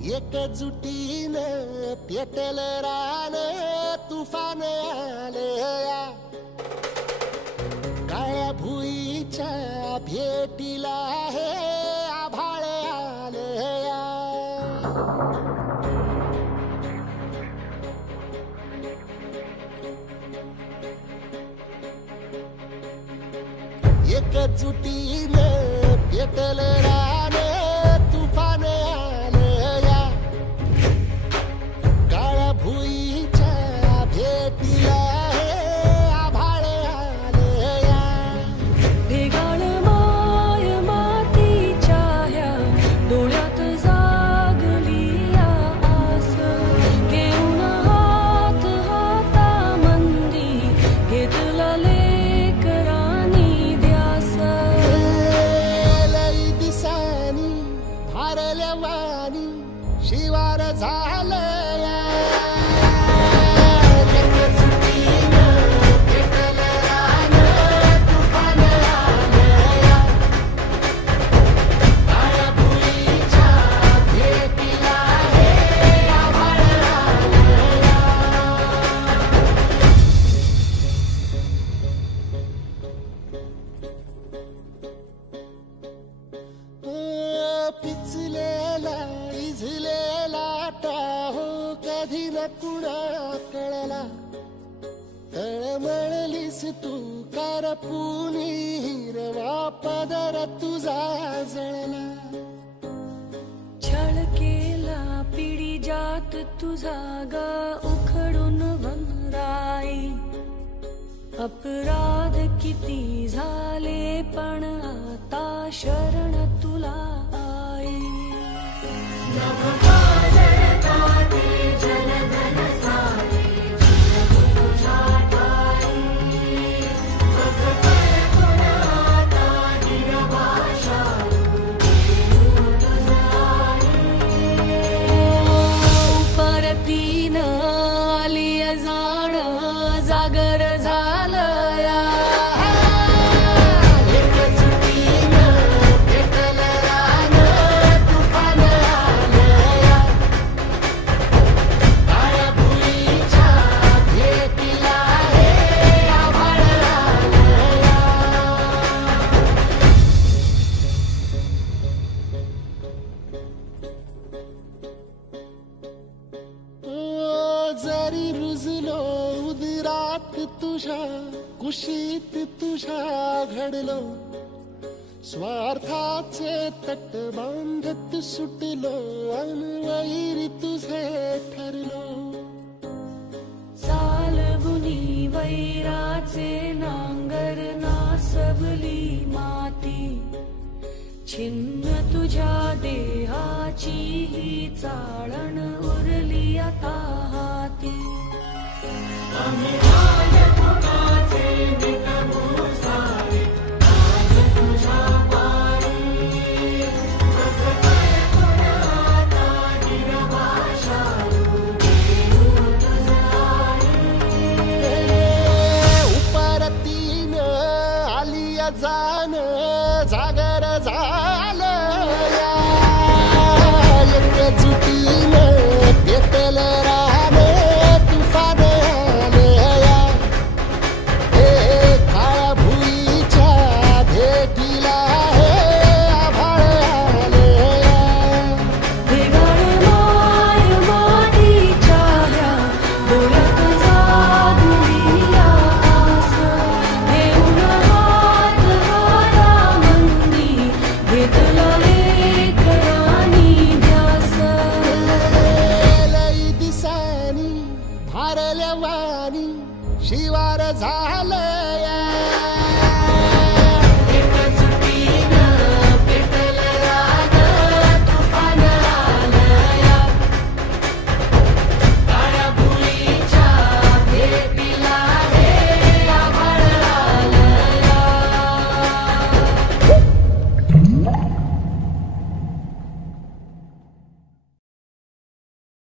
एकजुटीनं पेटल रान तुफान आलया काळ्या भुईच्या भेटीला हे आभाळ आलया एकजुटीनं पेटल रान तुफान आलया काळ्या भुईच्या भेटीला हे आभाळ आलया भेगाळ माय मातीच्या ह्या डोळ्यात जागली आस घेऊन हात हातामंदी घेतला लेकरांनी ध्यास लई दिसानी भारल्या वाणी शिवार झालया एकजुटीनं पेटल रान तुफान आलया काळ्या भुईच्या भेटीला हे आभाळ आलया पिचलेला इझलेला टाहो कधी न कुणा कळला तळमळलीस तू कारपुनी हिरवा पदर तुझा जळला छळ केला पिढी जात तुझा ग उखडून वनराई अपराध किती झाले पण आता शरण तुला आई परतीनं आली जाण जागर झालया एकजुटीनं पेटल रान तुफान आलया काळ्या भुईच्या भेटीला हे आभाळ आलया जरी रुजलो उदरात तुझ्या कुशीत तुझ्या घडलो स्वार्थाचे तट बांधत सुटलो अनवैरी तुझे ठरलो चालगुनी वैराचे नांगर नासवली माती छिन्न तुझ्या देहाची ही चाळण उरली आता हाती उपरतीनं आलिया जाण जागर झालया एकजुटीनं पेटल रान तुफान आलया हे काळ्या भुईच्या भेटीला हे आभाळ आलया भेगाळ माय मातीच्या ह्या डोळ्यात जागली आस घेऊन हात हातामंदी घेतला लेकरांनी ध्यास लई दिसानी भारल्या वाणी शिवार झालया